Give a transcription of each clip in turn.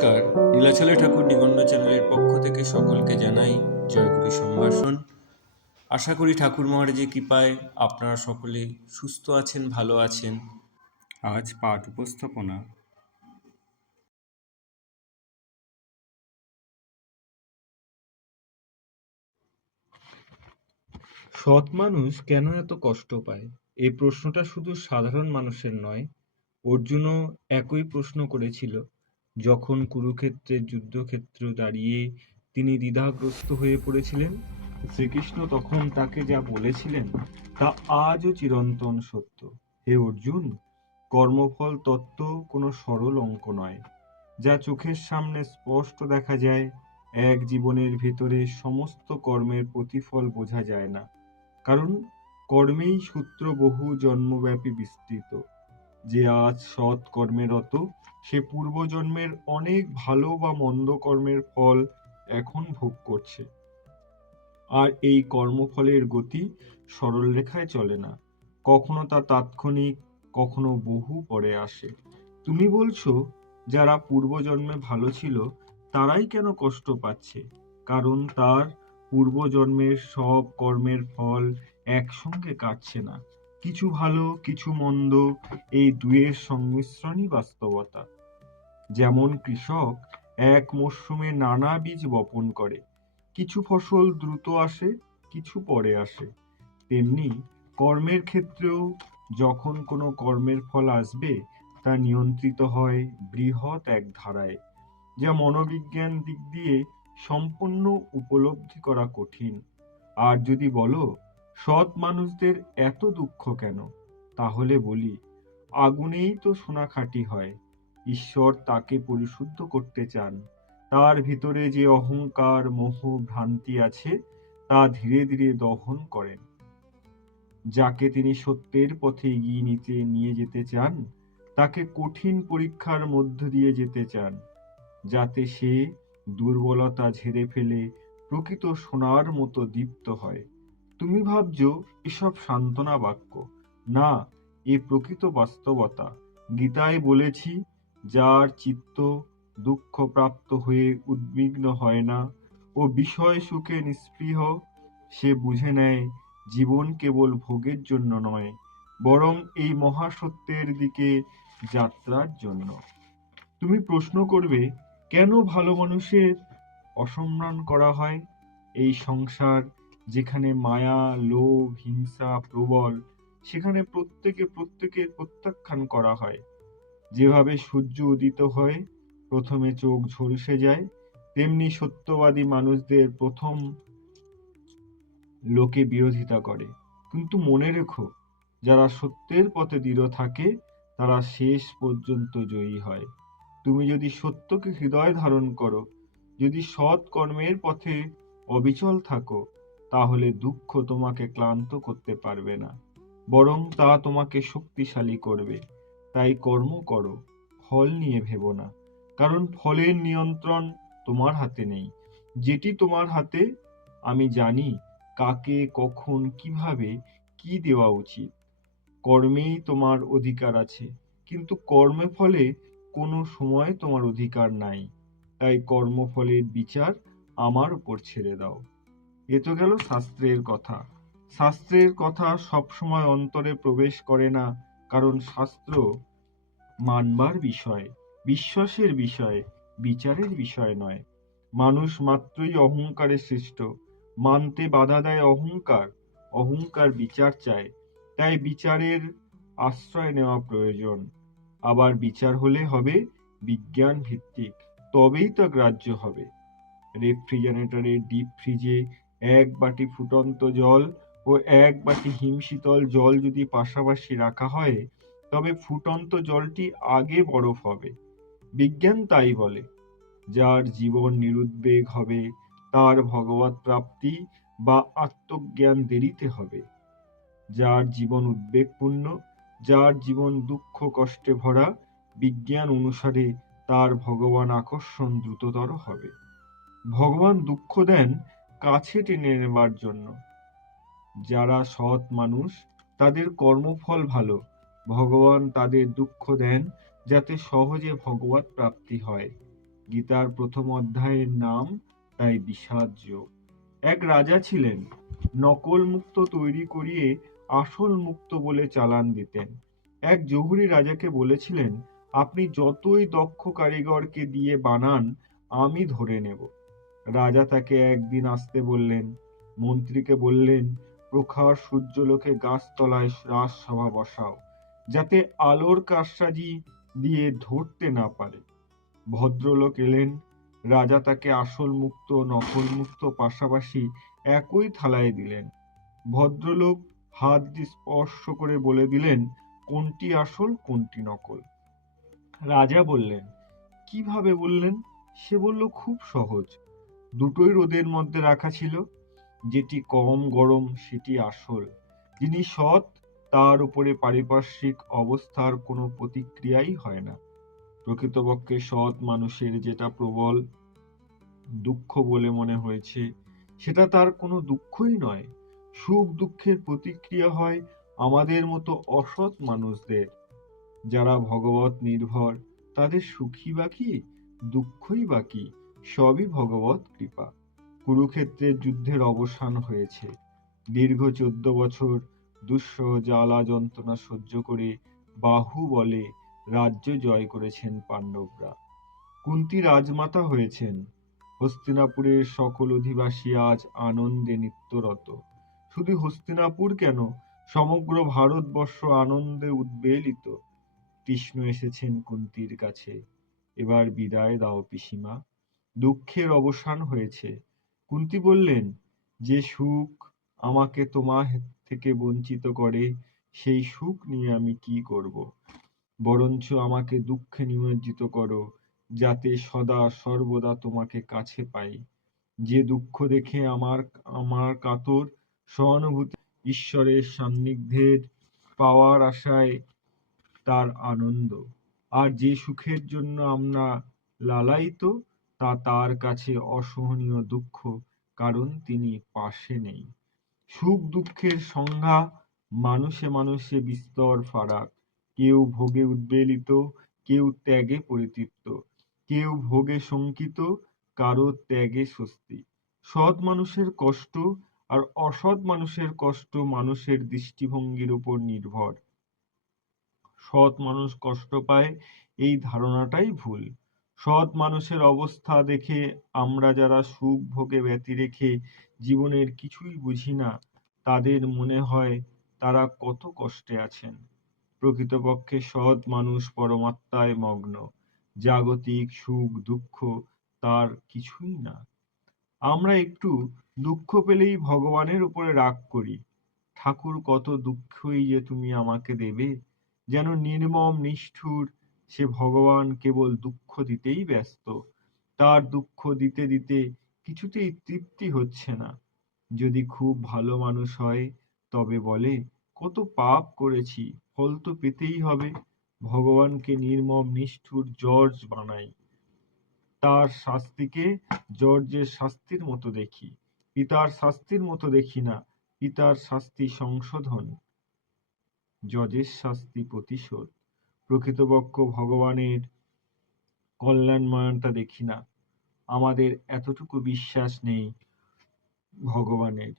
নমস্কার, নীলাচলে ঠাকুর নিগণ্ড চ্যানেলের পক্ষ থেকে সকলকে জানাই জয়গুরু সম্ভাষণ। আশা করি ঠাকুর মহারাজের কৃপায় আপনারা সকলে সুস্থ আছেন, ভালো আছেন। আজ পাঠ উপস্থাপনা সৎ মানুষ কেন এত কষ্ট পায়? এই প্রশ্নটা শুধু সাধারণ মানুষের নয়, অর্জুনও একই প্রশ্ন করেছিল। যখন কুরুক্ষেত্রের যুদ্ধক্ষেত্র দাঁড়িয়ে তিনি দ্বিধাগ্রস্ত হয়ে পড়েছিলেন, শ্রীকৃষ্ণ তখন তাকে যা বলেছিলেন তা আজও চিরন্তন সত্য। হে অর্জুন, কর্মফল তত্ত্ব কোনো সরল অঙ্ক নয়, যা চোখের সামনে স্পষ্ট দেখা যায়। এক জীবনের ভেতরে সমস্ত কর্মের প্রতিফল বোঝা যায় না, কারণ কর্মেই সূত্র বহু জন্মব্যাপী বিস্তৃত। যে আজ সৎ কর্মেরত, সে পূর্বজন্মের অনেক ভালো বা মন্দ কর্মের ফল এখন ভোগ করছে। আর এই কর্মফলের গতি সরল রেখায় চলে না, কখনো তা তাৎক্ষণিক, কখনো বহু পরে আসে। তুমি বলছো যারা পূর্বজন্মে ভালো ছিল তারাই কেন কষ্ট পাচ্ছে? কারণ তার পূর্বজন্মের সব কর্মের ফল একসঙ্গে কাটছে না। কিছু ভালো, কিছু মন্দ, এই দুয়ের সংমিশ্রণই বাস্তবতা। যেমন কৃষক এক মরশুমে নানা বীজ বপন করে, কিছু ফসল দ্রুত আসে, কিছু পরে আসে। তেমনি কর্মের ক্ষেত্রেও যখন কোনো কর্মের ফল আসবে, তা নিয়ন্ত্রিত হয় বৃহৎ এক ধারায়, যা মনোবিজ্ঞান দিক দিয়ে সম্পূর্ণ উপলব্ধি করা কঠিন। আর যদি বলো সৎ মানুষদের এত দুঃখ কেন, তাহলে বলি, আগুনেই তো সোনা খাঁটি হয়। ঈশ্বর তাকে পরিশুদ্ধ করতে চান। তার ভিতরে যে অহংকার, মোহ, ভ্রান্তি আছে, তা ধীরে ধীরে দহন করেন। যাকে তিনি সত্যের পথে এগিয়ে নিয়ে যেতে চান, তাকে কঠিন পরীক্ষার মধ্য দিয়ে যেতে চান, যাতে সে দুর্বলতা ঝেড়ে ফেলে প্রকৃত সোনার মতো দীপ্ত হয়। তুমি ভাবছো এসব সান্ত্বনা বাক্য? না, এ প্রকৃত বাস্তবতা। গীতায় বলেছি, যার চিত্ত দুঃখপ্রাপ্ত হয়ে উদ্বিগ্ন হয় না ও বিষয় সুখে নিস্পৃহ, সে বুঝে নেয় জীবন কেবল ভোগের জন্য নয়, বরং এই মহাসত্যের দিকে যাত্রার জন্য। তুমি প্রশ্ন করবে, কেন ভালো মানুষের অসম্মান করা হয়? এই সংসার যেখানে মায়া, লোভ, হিংসা প্রবল, সেখানে প্রত্যেকের প্রত্যাখ্যান করা হয়। যেভাবে সূর্য উদিত হয় প্রথমে চোখ ঝলসে যায়, তেমনি সত্যবাদী মানুষদের প্রথম লোকে বিরোধিতা করে। কিন্তু মনে রেখো, যারা সত্যের পথে দৃঢ় থাকে তারা শেষ পর্যন্ত জয়ী হয়। তুমি যদি সত্যকে হৃদয়ে ধারণ করো, যদি সৎ কর্মের পথে অবিচল থাকো, তাহলে দুঃখ তোমাকে ক্লান্ত করতে পারবে না, বরং তা তোমাকে শক্তিশালী করবে। তাই কর্ম করো, ফল নিয়ে ভেবো না, কারণ ফলের নিয়ন্ত্রণ তোমার হাতে নেই। যেটি তোমার হাতে, আমি জানি কাকে, কখন, কিভাবে কি দেওয়া উচিত। কর্মেই তোমার অধিকার আছে, কিন্তু কর্মফলে কোনো সময় তোমার অধিকার নাই। তাই কর্মফলের বিচার আমার উপর ছেড়ে দাও। এ তো গেল শাস্ত্রের কথা। শাস্ত্রের কথা সবসময় অন্তরে প্রবেশ করে না, কারণ শাস্ত্র মানবার বিষয়, বিশ্বাসের বিষয়, বিচারের বিষয় নয়। মানুষ মাত্রই অহংকারে সৃষ্ট। মানতে বাধা দেয় অহংকার, অহংকার বিচার চায়। তাই বিচারের আশ্রয় নেওয়া প্রয়োজন। আবার বিচার হলে হবে বিজ্ঞান ভিত্তিক, তবেই তা গ্রাহ্য হবে। রেফ্রিজারেটরের ডিপ ফ্রিজে এক বাটি ফুটন্ত জল ও এক বাটি হিমশীতল জল যদি পাশাপাশি রাখা হয়, তবে ফুটন্ত জলটি আগে বরফ হবে। বিজ্ঞান তাই বলে। যার জীবন নিরুদ্বেগ হবে, তার ভগবৎ প্রাপ্তি বা আত্মজ্ঞান দেরিতে হবে। যার জীবন উদ্বেগপূর্ণ, যার জীবন দুঃখ কষ্টে ভরা, বিজ্ঞান অনুসারে তার ভগবান আকর্ষণ দ্রুততর হবে। ভগবান দুঃখ দেন কাছে টেনে নেবার জন্য। যারা সৎ মানুষ, তাদের কর্মফল ভালো। ভগবান তাদের দুঃখ দেন যাতে সহজে ভগবৎ প্রাপ্তি হয়। গীতার প্রথম অধ্যায়ের নাম তাই বিষাদ যোগ। এক রাজা ছিলেন, নকল মুক্ত তৈরি করিয়ে আসল মুক্ত বলে চালান দিতেন। এক জহুরি রাজাকে বলেছিলেন, আপনি যতই দক্ষ কারিগরকে দিয়ে বানান, আমি ধরে নেব। রাজা তাকে একদিন আসতে বললেন। মন্ত্রীকে বললেন, প্রখর সূর্যলোকে গাছতলায় রাজসভা বসাও, যাতে আলোর কারসাজি দিয়ে ধরতে না পারে। ভদ্রলোক এলেন। রাজা তাকে আসল মুক্ত নকল মুক্ত পাশাপাশি একই থালায় দিলেন। ভদ্রলোক হাত দিয়ে স্পর্শ করে বলে দিলেন কোনটি আসল কোনটি নকল। রাজা বললেন, কিভাবে বললেন? সে বলল, খুব সহজ। দুটোই রোদের মধ্যে রাখা ছিল, যেটি কম গরম সেটি আসল। যিনি সৎ, তার উপরে পারিপার্শ্বিক অবস্থার কোনো প্রতিক্রিয়াই হয় না। প্রকৃতপক্ষে সৎ মানুষের যেটা প্রবল দুঃখ বলে মনে হয়েছে, সেটা তার কোনো দুঃখই নয়। সুখ দুঃখের প্রতিক্রিয়া হয় আমাদের মতো অসৎ মানুষদের। যারা ভগবত নির্ভর, তাদের সুখী বা কি, দুঃখই বা কি, সবই ভগবত কৃপা। কুরুক্ষেত্রের যুদ্ধের অবসান হয়েছে। দীর্ঘ 14 বছর দুঃসহ জ্বালা যন্ত্রণা সহ্য করে বাহুবলে রাজ্য জয় করেছেন পাণ্ডবরা। কুন্তী রাজমাতা হয়েছেন। হস্তিনাপুরের সকল অধিবাসী আজ আনন্দে নিত্যরত। শুধু হস্তিনাপুর কেন, সমগ্র ভারতবর্ষ আনন্দে উদ্বেলিত। কৃষ্ণ এসেছেন কুন্তীর কাছে, এবার বিদায় দাও পিসিমা, দুঃখের অবসান হয়েছে। কুন্তী বললেন, যে সুখ আমাকে তোমার থেকে বঞ্চিত করে, সেই সুখ নিয়ে আমি কি করব? বরঞ্চ আমাকে দুঃখে নিমজ্জিত করো, যাতে সদা সর্বদা তোমাকে কাছে পাই। যে দুঃখ দেখে আমার আমার কাতর সহানুভূতি ঈশ্বরের সান্নিধ্যের পাওয়ার আশায় তার আনন্দ, আর যে সুখের জন্য আমরা লালায়িত, তা তার কাছে অসহনীয় দুঃখ, কারণ তিনি পাশে নেই। সুখ দুঃখের সংজ্ঞা মানুষে মানুষে বিস্তর ফারাক। কেউ ভোগে উদ্বেলিত, কেউ ত্যাগে পরিতৃপ্ত, কেউ ভোগে শঙ্কিত, কারো ত্যাগে স্বস্তি। সৎ মানুষের কষ্ট আর অসৎ মানুষের কষ্ট মানুষের দৃষ্টিভঙ্গির উপর নির্ভর। সৎ মানুষ কষ্ট পায়, এই ধারণাটাই ভুল। সৎ মানুষের অবস্থা দেখে আমরা যারা সুখ ভোগে ব্যতি রেখে জীবনের কিছুই বুঝি না, তাদের মনে হয় তারা কত কষ্টে আছেন। প্রকৃতপক্ষে সৎ মানুষ পরমাত্মায় মগ্ন। জাগতিক সুখ দুঃখ তার কিছুই না। আমরা একটু দুঃখ পেলেই ভগবানের উপরে রাগ করি। ঠাকুর, কত দুঃখই যে তুমি আমাকে দেবে। যেন নির্মম নিষ্ঠুর সে ভগবান কেবল দুঃখ দিতেই ব্যস্ত। তার দুঃখ দিতে দিতে কিছুতেই তৃপ্তি হচ্ছে না। যদি খুব ভালো মানুষ হয়, তবে বলে, কত পাপ করেছি, ফল তো পেতেই হবে। ভগবানকে নির্মম নিষ্ঠুর জর্জ বানাই। তার শাস্তিকে জর্জের শাস্তির মতো দেখি, পিতার শাস্তির মতো দেখি না। পিতার শাস্তি সংশোধন, জজের শাস্তি প্রতিশোধ। প্রকৃতপক্ষ ভগবানের কল্যাণময়তা দেখি না। আমাদের এতটুকু বিশ্বাস নেই ভগবানের।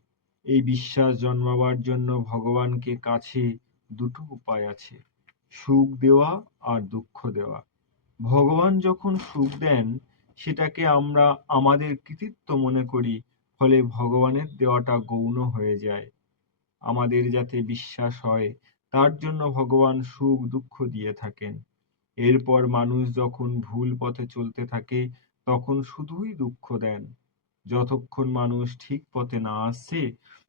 এই বিশ্বাস জন্মাবার জন্য ভগবানকে কাছে দুটো উপায় আছে, সুখ দেওয়া আর দুঃখ দেওয়া। ভগবান যখন সুখ দেন, সেটাকে আমরা আমাদের কৃতিত্ব মনে করি, ফলে ভগবানের দেওয়াটা গৌণ হয়ে যায়। আমাদের যাতে বিশ্বাস হয়, তার জন্য ভগবান সুখ দুঃখ দিয়ে থাকেন। এরপর মানুষ যখন ভুল পথে চলতে থাকে, তখন শুধুই দুঃখ দেন। যতক্ষণ মানুষ ঠিক পথে না আসছে,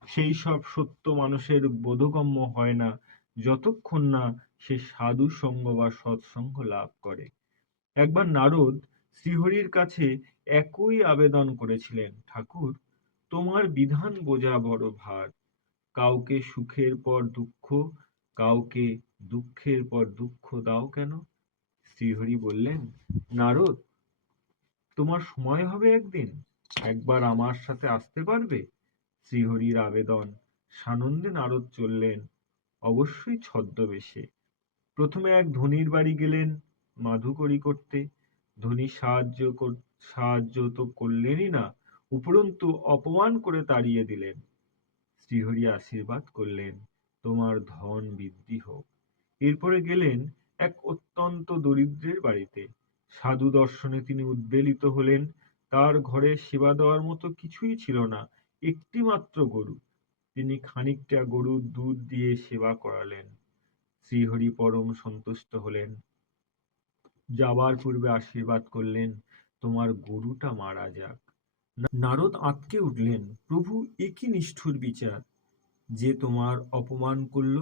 সেই সব সত্য মানুষের বোধগম্য হয় না, যতক্ষণ না সে সাধু সঙ্গ বা সৎসঙ্গ লাভ করে। একবার নারদ শ্রীহরির কাছে একই আবেদন করেছিলেন, ঠাকুর, তোমার বিধান বোঝা বড় ভার। কাউকে সুখের পর দুঃখ, কাউকে দুঃখের পর দুঃখ দাও কেন? শ্রীহরি বললেন, নারদ, তোমার সময় হবে একদিন, একবার আমার সাথে আসতে পারবে? শ্রীহরির আবেদন। সানন্দে নারদ চললেন, অবশ্যই ছদ্মবেশে। প্রথমে এক ধনীর বাড়ি গেলেন মাধুকরী করতে। ধনী সাহায্য তো করলেনই না, উপরন্তু অপমান করে তাড়িয়ে দিলেন। শ্রীহরি আশীর্বাদ করলেন, তোমার ধন বৃদ্ধি হোক। এরপরে গেলেন এক অত্যন্ত দরিদ্রের বাড়িতে। সাধু দর্শনে তিনি উদ্বেলিত হলেন। তার ঘরে সেবা দেওয়ার মতো কিছুই ছিল না, একটি মাত্র গরু। তিনি খানিকটা গরুর দুধ দিয়ে সেবা করালেন। শ্রীহরি পরম সন্তুষ্ট হলেন। যাবার পূর্বে আশীর্বাদ করলেন, তোমার গরুটা মারা যাক। নারদ আঁতকে উঠলেন, প্রভু, এ কি নিষ্ঠুর বিচার! যে তোমার অপমান করল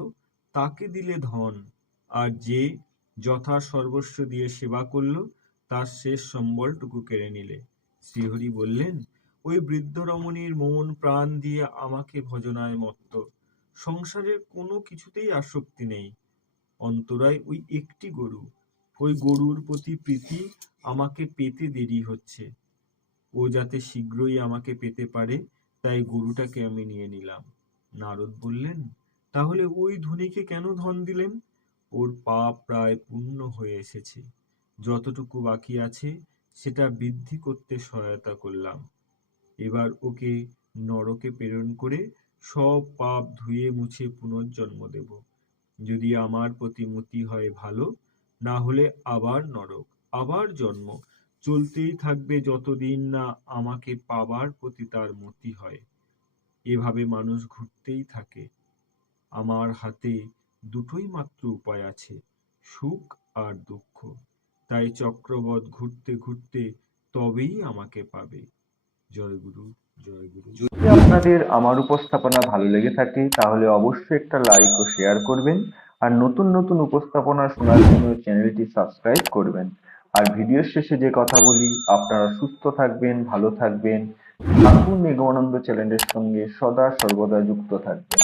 তাকে দিলে ধন, আর যে যথা সর্বস্ব দিয়ে সেবা করল তার শেষ সম্বলটুকু কেড়ে নিলে। শ্রীহরি বললেন, ওই বৃদ্ধ রমণীর মন প্রাণ দিয়ে আমাকে ভজনায় মত্ত। সংসারের কোনো কিছুতেই আসক্তি নেই, অন্তরায় ওই একটি গরু। ওই গরুর প্রতি প্রীতি আমাকে পেতে দেরি হচ্ছে। ও যাতে শীঘ্রই আমাকে পেতে পারে, তাই গরুটাকে আমি নিয়ে নিলাম। নারদ বললেন, তাহলে ওই ধনীকে কেন ধন দিলেন? ওর পাপ প্রায় পূর্ণ হয়ে এসেছে, যতটুকু বাকি আছে সেটা বৃদ্ধি করতে সহায়তা করলাম। এবার ওকে নরকে প্রেরণ করে সব পাপ ধুয়ে মুছে পুনর্জন্ম দেব। যদি আমার প্রতি মতি হয় ভালো, না হলে আবার নরক, আবার জন্ম চলতেই থাকবে যতদিন না আমাকে পাবার প্রতি তার মতি হয়। এভাবে মানুষ ঘুরতেই থাকে। আমার হাতে দুটোই মাত্র উপায় আছে, সুখ আর দুঃখ। তাই চক্রবৎ ঘুরতে ঘুরতে তবেই আমাকে পাবে। জয় গুরু, জয় গুরু। যদি আপনাদের আমার উপস্থাপনা ভালো লেগে থাকে তাহলে অবশ্যই একটা লাইক ও শেয়ার করবেন, আর নতুন নতুন উপস্থাপনা শোনার জন্য চ্যানেলটি সাবস্ক্রাইব করবেন। আর ভিডিওর শেষে যে কথা বলি, আপনারা সুস্থ থাকবেন, ভালো থাকবেন, ঠাকুর নিগমানন্দ চ্যানেলের সঙ্গে সদা সর্বদা যুক্ত থাকবেন।